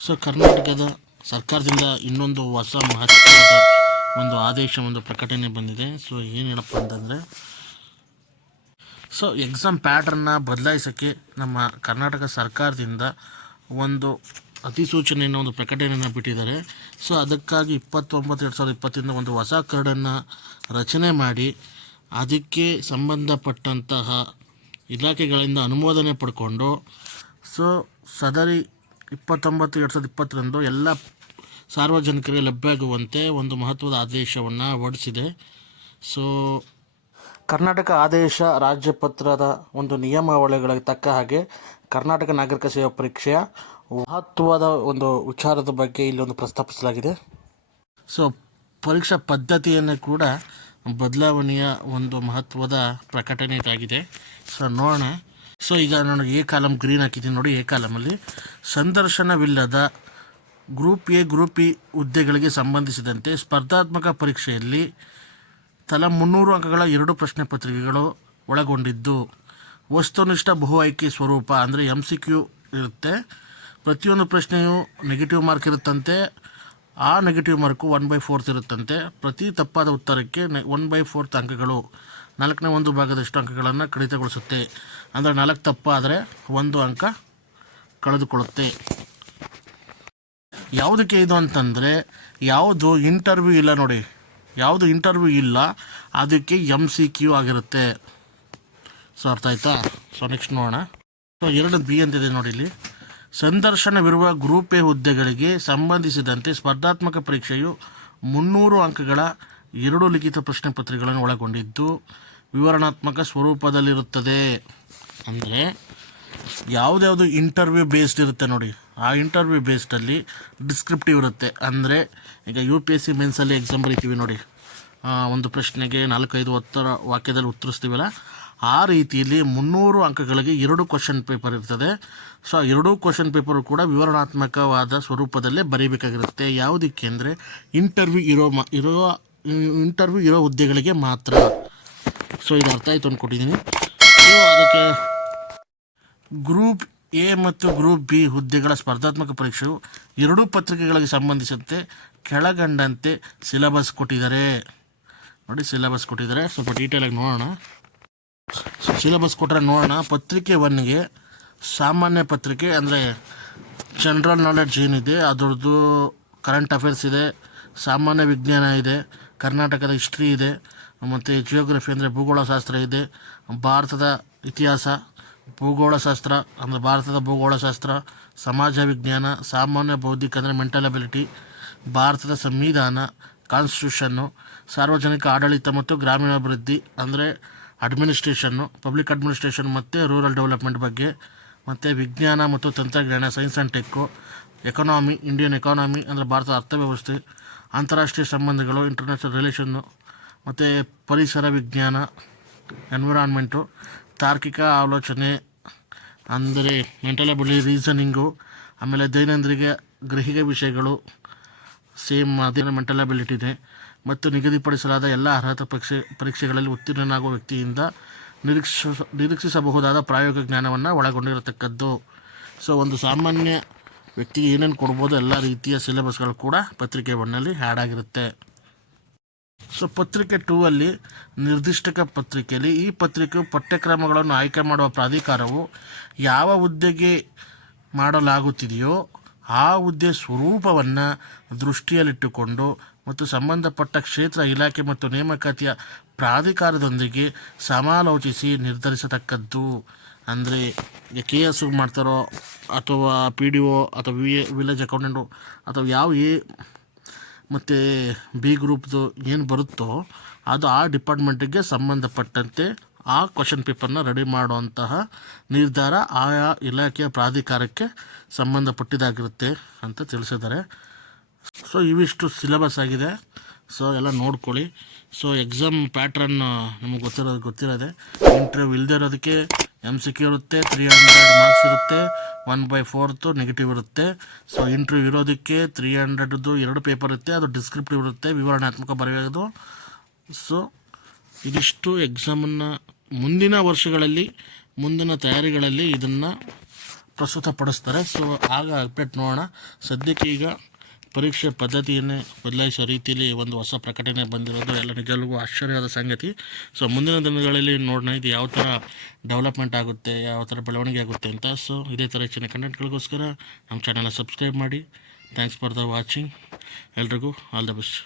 ಕರ್ನಾಟಕದ ಸರ್ಕಾರದಿಂದ ಇನ್ನೊಂದು ಹೊಸ ಮಹತ್ವದ ಒಂದು ಆದೇಶ, ಒಂದು ಪ್ರಕಟಣೆ ಬಂದಿದೆ. ಏನು ಹೇಳಪ್ಪ ಅಂತಂದರೆ, ಎಕ್ಸಾಮ್ ಪ್ಯಾಟ್ರನ್ನ ಬದಲಾಯಿಸೋಕ್ಕೆ ನಮ್ಮ ಕರ್ನಾಟಕ ಸರ್ಕಾರದಿಂದ ಒಂದು ಅಧಿಸೂಚನೆಯನ್ನು, ಒಂದು ಪ್ರಕಟಣೆಯನ್ನು ಬಿಟ್ಟಿದ್ದಾರೆ. ಅದಕ್ಕಾಗಿ 29/2020 ಒಂದು ಹೊಸ ಕರಡನ್ನು ರಚನೆ ಮಾಡಿ ಅದಕ್ಕೆ ಸಂಬಂಧಪಟ್ಟಂತಹ ಇಲಾಖೆಗಳಿಂದ ಅನುಮೋದನೆ ಪಡ್ಕೊಂಡು ಸದರಿ 29/2020 ಎಲ್ಲ ಸಾರ್ವಜನಿಕರಿಗೆ ಲಭ್ಯವಾಗುವಂತೆ ಒಂದು ಮಹತ್ವದ ಆದೇಶವನ್ನು ಹೊರಡಿಸಿದೆ. ಕರ್ನಾಟಕ ಆದೇಶ ರಾಜ್ಯಪತ್ರದ ಒಂದು ನಿಯಮಾವಳಿಗಳಿಗೆ ತಕ್ಕ ಹಾಗೆ ಕರ್ನಾಟಕ ನಾಗರಿಕ ಸೇವಾ ಪರೀಕ್ಷೆಯ ಮಹತ್ವದ ಒಂದು ವಿಚಾರದ ಬಗ್ಗೆ ಇಲ್ಲೊಂದು ಪ್ರಸ್ತಾಪಿಸಲಾಗಿದೆ. ಪರೀಕ್ಷಾ ಪದ್ಧತಿಯನ್ನು ಕೂಡ ಬದಲಾವಣೆಯ ಒಂದು ಮಹತ್ವದ ಪ್ರಕಟಣೆ ಇದಾಗಿದೆ. ನೋಡೋಣ. ಈಗ ನಾನು ಎ ಕಾಲಮ್ ಗ್ರೀನ್ ಹಾಕಿದ್ದೀನಿ ನೋಡಿ. ಎ ಕಾಲಮಲ್ಲಿ ಸಂದರ್ಶನವಿಲ್ಲದ ಗ್ರೂಪ್ ಎ ಗ್ರೂಪ್ ಇ ಹುದ್ದೆಗಳಿಗೆ ಸಂಬಂಧಿಸಿದಂತೆ ಸ್ಪರ್ಧಾತ್ಮಕ ಪರೀಕ್ಷೆಯಲ್ಲಿ ತಲಾ 300 ಅಂಕಗಳ 2 ಪ್ರಶ್ನೆ ಪತ್ರಿಕೆಗಳು ಒಳಗೊಂಡಿದ್ದು ವಸ್ತುನಿಷ್ಠ ಬಹು ಆಯ್ಕೆ ಸ್ವರೂಪ, ಅಂದರೆ MCQ ಇರುತ್ತೆ. ಪ್ರತಿಯೊಂದು ಪ್ರಶ್ನೆಯು ನೆಗೆಟಿವ್ ಮಾರ್ಕ್ ಇರುತ್ತಂತೆ. ಆ ನೆಗೆಟಿವ್ ಮಾರ್ಕು 1/4 ಇರುತ್ತಂತೆ. ಪ್ರತಿ ತಪ್ಪಾದ ಉತ್ತರಕ್ಕೆ 1/4 ಅಂಕಗಳು 4/1 ಭಾಗದಷ್ಟು ಅಂಕಗಳನ್ನು ಕಡಿತಗೊಳಿಸುತ್ತೆ. ಅಂದರೆ 4 ತಪ್ಪಾದರೆ 1 ಅಂಕ ಕಳೆದುಕೊಳ್ಳುತ್ತೆ. ಯಾವುದಕ್ಕೆ ಇದು ಅಂತಂದರೆ, ಯಾವುದು ಇಂಟರ್ವ್ಯೂ ಇಲ್ಲ ನೋಡಿ, ಯಾವುದು ಇಂಟರ್ವ್ಯೂ ಇಲ್ಲ ಅದಕ್ಕೆ MCQ ಆಗಿರುತ್ತೆ. ಅರ್ಥ ಆಯ್ತಾ? ನೆಕ್ಸ್ಟ್ ನೋಡೋಣ. 2B ಅಂತಿದೆ ನೋಡಿ ಇಲ್ಲಿ. ಸಂದರ್ಶನವಿರುವ ಗ್ರೂಪ್ ಎ ಹುದ್ದೆಗಳಿಗೆ ಸಂಬಂಧಿಸಿದಂತೆ ಸ್ಪರ್ಧಾತ್ಮಕ ಪರೀಕ್ಷೆಯು 300 ಅಂಕಗಳ 2 ಲಿಖಿತ ಪ್ರಶ್ನೆ ಪತ್ರಿಕೆಗಳನ್ನು ಒಳಗೊಂಡಿದ್ದು ವಿವರಣಾತ್ಮಕ ಸ್ವರೂಪದಲ್ಲಿರುತ್ತದೆ. ಅಂದರೆ ಯಾವುದ್ಯಾವುದು ಇಂಟರ್ವ್ಯೂ ಬೇಸ್ಡ್ ಇರುತ್ತೆ ನೋಡಿ, ಆ ಇಂಟರ್ವ್ಯೂ ಬೇಸ್ಡಲ್ಲಿ ಡಿಸ್ಕ್ರಿಪ್ಟಿವ್ ಇರುತ್ತೆ. ಅಂದರೆ ಈಗ UPSC ಮೇನ್ಸಲ್ಲಿ ಎಕ್ಸಾಮ್ ಬರೀತೀವಿ ನೋಡಿ, ಒಂದು ಪ್ರಶ್ನೆಗೆ 4-5 ವಾಕ್ಯದಲ್ಲಿ ಉತ್ತರಿಸ್ತೀವಲ್ಲ, ಆ ರೀತಿಯಲ್ಲಿ 300 ಅಂಕಗಳಿಗೆ 2 ಕ್ವಶನ್ ಪೇಪರ್ ಇರ್ತದೆ. 2 ಕ್ವಶನ್ ಪೇಪರು ಕೂಡ ವಿವರಣಾತ್ಮಕವಾದ ಸ್ವರೂಪದಲ್ಲೇ ಬರೀಬೇಕಾಗಿರುತ್ತೆ. ಯಾವುದಕ್ಕೆ ಅಂದರೆ ಇಂಟರ್ವ್ಯೂ ಇರೋ ಹುದ್ದೆಗಳಿಗೆ ಮಾತ್ರ. ಇದು ಅರ್ಥ ಆಯಿತು ಅಂದ್ಕೊಟ್ಟಿದ್ದೀನಿ. ಅದಕ್ಕೆ ಗ್ರೂಪ್ ಎ ಮತ್ತು ಗ್ರೂಪ್ ಬಿ ಹುದ್ದೆಗಳ ಸ್ಪರ್ಧಾತ್ಮಕ ಪರೀಕ್ಷೆಯು 2 ಪತ್ರಿಕೆಗಳಿಗೆ ಸಂಬಂಧಿಸಿದಂತೆ ಕೆಳಗಂಡಂತೆ ಸಿಲೆಬಸ್ ಕೊಟ್ಟಿದ್ದಾರೆ ನೋಡಿ. ಸಿಲೆಬಸ್ ಕೊಟ್ಟಿದ್ದಾರೆ, ಸ್ವಲ್ಪ ಡೀಟೇಲಾಗಿ ನೋಡೋಣ. ಸಿಲೆಬಸ್ ಕೊಟ್ಟರೆ ನೋಡೋಣ. ಪತ್ರಿಕೆ 1ಗೆ ಸಾಮಾನ್ಯ ಪತ್ರಿಕೆ, ಅಂದರೆ ಜನರಲ್ ನಾಲೆಡ್ಜ್ ಏನಿದೆ ಅದರದ್ದು, ಕರೆಂಟ್ ಅಫೇರ್ಸ್ ಇದೆ, ಸಾಮಾನ್ಯ ವಿಜ್ಞಾನ ಇದೆ, ಕರ್ನಾಟಕದ ಹಿಸ್ಟ್ರಿ ಇದೆ, ಮತ್ತು ಜಿಯೋಗ್ರಫಿ ಅಂದರೆ ಭೂಗೋಳಶಾಸ್ತ್ರ ಇದೆ, ಭಾರತದ ಇತಿಹಾಸ, ಭೂಗೋಳಶಾಸ್ತ್ರ ಅಂದರೆ ಭಾರತದ ಭೂಗೋಳಶಾಸ್ತ್ರ, ಸಮಾಜ ವಿಜ್ಞಾನ, ಸಾಮಾನ್ಯ ಬೌದ್ಧಿಕ ಅಂದರೆ ಮೆಂಟಲ್ ಅಬಿಲಿಟಿ, ಭಾರತದ ಸಂವಿಧಾನ ಕಾನ್ಸ್ಟಿಟ್ಯೂಷನ್ನು, ಸಾರ್ವಜನಿಕ ಆಡಳಿತ ಮತ್ತು ಗ್ರಾಮೀಣಾಭಿವೃದ್ಧಿ ಅಂದರೆ ಅಡ್ಮಿನಿಸ್ಟ್ರೇಷನ್ನು, ಪಬ್ಲಿಕ್ ಅಡ್ಮಿನಿಸ್ಟ್ರೇಷನ್ ಮತ್ತು ರೂರಲ್ ಡೆವಲಪ್ಮೆಂಟ್ ಬಗ್ಗೆ, ಮತ್ತು ವಿಜ್ಞಾನ ಮತ್ತು ತಂತ್ರಜ್ಞಾನ science and tech, economy Indian economy ಅಂದರೆ ಭಾರತದ ಅರ್ಥವ್ಯವಸ್ಥೆ, ಅಂತಾರಾಷ್ಟ್ರೀಯ ಸಂಬಂಧಗಳು ಇಂಟರ್ನ್ಯಾಷನಲ್ ರಿಲೇಷನ್ನು, ಮತ್ತು ಪರಿಸರ ವಿಜ್ಞಾನ ಎನ್ವಿರಾನ್ಮೆಂಟು, ತಾರ್ಕಿಕ ಆಲೋಚನೆ ಅಂದರೆ ಮೆಂಟಲ್ ಅಬಿಲಿಟಿ ರೀಸನಿಂಗು, ಆಮೇಲೆ ದೈನಂದಿನ ಗ್ರಹಿಕೆ ವಿಷಯಗಳು ಸೇಮ್ ಅದೇ ಮೆಂಟಲ್ ಅಬಿಲಿಟಿ ಇದೆ. ಮತ್ತು ನಿಗದಿಪಡಿಸಲಾದ ಎಲ್ಲ ಅರ್ಹತಾ ಪರೀಕ್ಷೆಗಳಲ್ಲಿ ಉತ್ತೀರ್ಣನಾಗುವ ವ್ಯಕ್ತಿಯಿಂದ ನಿರೀಕ್ಷಿಸಬಹುದಾದ ಪ್ರಾಯೋಗಿಕ ಜ್ಞಾನವನ್ನು ಒಳಗೊಂಡಿರತಕ್ಕದ್ದು. ಒಂದು ಸಾಮಾನ್ಯ ವ್ಯಕ್ತಿಗೆ ಏನೇನು ಕೊಡ್ಬೋದು ಎಲ್ಲ ರೀತಿಯ ಸಿಲೆಬಸ್ಗಳು ಕೂಡ ಪತ್ರಿಕೆ 1ನಲ್ಲಿ ಆ್ಯಡ್ ಆಗಿರುತ್ತೆ. ಪತ್ರಿಕೆ 2ಅಲ್ಲಿ ನಿರ್ದಿಷ್ಟಕ ಪತ್ರಿಕೆಯಲ್ಲಿ ಈ ಪತ್ರಿಕೆಯು ಪಠ್ಯಕ್ರಮಗಳನ್ನು ಆಯ್ಕೆ ಮಾಡುವ ಪ್ರಾಧಿಕಾರವು ಯಾವ ಹುದ್ದೆಗೆ ಮಾಡಲಾಗುತ್ತಿದೆಯೋ ಆ ಹುದ್ದೆ ಸ್ವರೂಪವನ್ನು ದೃಷ್ಟಿಯಲ್ಲಿಟ್ಟುಕೊಂಡು ಮತ್ತು ಸಂಬಂಧಪಟ್ಟ ಕ್ಷೇತ್ರ ಇಲಾಖೆ ಮತ್ತು ನೇಮಕಾತಿಯ ಪ್ರಾಧಿಕಾರದೊಂದಿಗೆ ಸಮಾಲೋಚಿಸಿ ನಿರ್ಧರಿಸತಕ್ಕದ್ದು. ಅಂದರೆ KS ಮಾಡ್ತಾರೋ ಅಥವಾ PDO ಅಥವಾ ವಿಲೇಜ್ ಅಕೌಂಟೆಂಟು ಅಥವಾ ಯಾವ A ಮತ್ತು B ಗ್ರೂಪ್ದು ಏನು ಬರುತ್ತೋ ಅದು ಆ ಡಿಪಾರ್ಟ್ಮೆಂಟಿಗೆ ಸಂಬಂಧಪಟ್ಟಂತೆ ಆ ಕ್ವಶನ್ ಪೇಪರ್ನ ರೆಡಿ ಮಾಡುವಂತಹ ನಿರ್ಧಾರ ಆಯಾ ಇಲಾಖೆಯ ಪ್ರಾಧಿಕಾರಕ್ಕೆ ಸಂಬಂಧಪಟ್ಟಿದ್ದಾಗಿರುತ್ತೆ ಅಂತ ತಿಳಿಸಿದ್ದಾರೆ. ಇವಿಷ್ಟು ಸಿಲೆಬಸ್ ಆಗಿದೆ. ಎಲ್ಲ ನೋಡ್ಕೊಳ್ಳಿ. ಎಕ್ಸಾಮ್ ಪ್ಯಾಟ್ರನ್ ನಮಗೆ ಗೊತ್ತಿರೋದೆ. ಇಂಟರ್ವ್ಯೂ ಇಲ್ಲದೆ ಇರೋದಕ್ಕೆ MCQ ಇರುತ್ತೆ, 300 ಮಾರ್ಕ್ಸ್ ಇರುತ್ತೆ, 1/4 ನೆಗೆಟಿವ್ ಇರುತ್ತೆ. ಇಂಟರ್ವ್ಯೂ ಇರೋದಕ್ಕೆ 300ದು 2 ಪೇಪರ್ ಇರುತ್ತೆ, ಅದು ಡಿಸ್ಕ್ರಿಪ್ಟಿವ್ ಇರುತ್ತೆ, ವಿವರಣಾತ್ಮಕ ಬರೆಯೋದು. ಇದಿಷ್ಟು ಎಕ್ಸಾಮನ್ನು ಮುಂದಿನ ವರ್ಷಗಳಲ್ಲಿ, ಮುಂದಿನ ತಯಾರಿಗಳಲ್ಲಿ ಇದನ್ನು ಪ್ರಸ್ತುತಪಡಿಸ್ತಾರೆ. ಸೊ ಆಗ ಅಪ್ಡೇಟ್ ನೋಡೋಣ. ಸದ್ಯಕ್ಕೆ ಈಗ ಪರೀಕ್ಷೆ ಪದ್ಧತಿಯನ್ನೇ ಬದಲಾಯಿಸೋ ರೀತಿಯಲ್ಲಿ ಒಂದು ಹೊಸ ಪ್ರಕಟಣೆ ಬಂದಿರೋದು ಎಲ್ಲ ನಿಜಕ್ಕೂ ಆಶ್ಚರ್ಯವಾದ ಸಂಗತಿ. ಸೊ ಮುಂದಿನ ದಿನಗಳಲ್ಲಿ ನೋಡೋಣ ಇದು ಯಾವ ಥರ ಡೆವಲಪ್ಮೆಂಟ್ ಆಗುತ್ತೆ, ಯಾವ ಥರ ಬೆಳವಣಿಗೆ ಆಗುತ್ತೆ ಅಂತ. ಸೊ ಇದೇ ಥರ ಹೆಚ್ಚಿನ ಕಂಟೆಂಟ್ಗಳಿಗೋಸ್ಕರ ನಮ್ಮ ಚಾನಲ್ನ ಸಬ್ಸ್ಕ್ರೈಬ್ ಮಾಡಿ. Thanks for the watching. ಎಲ್ರಿಗೂ ಆಲ್ ದ ಬೆಸ್ಟ್.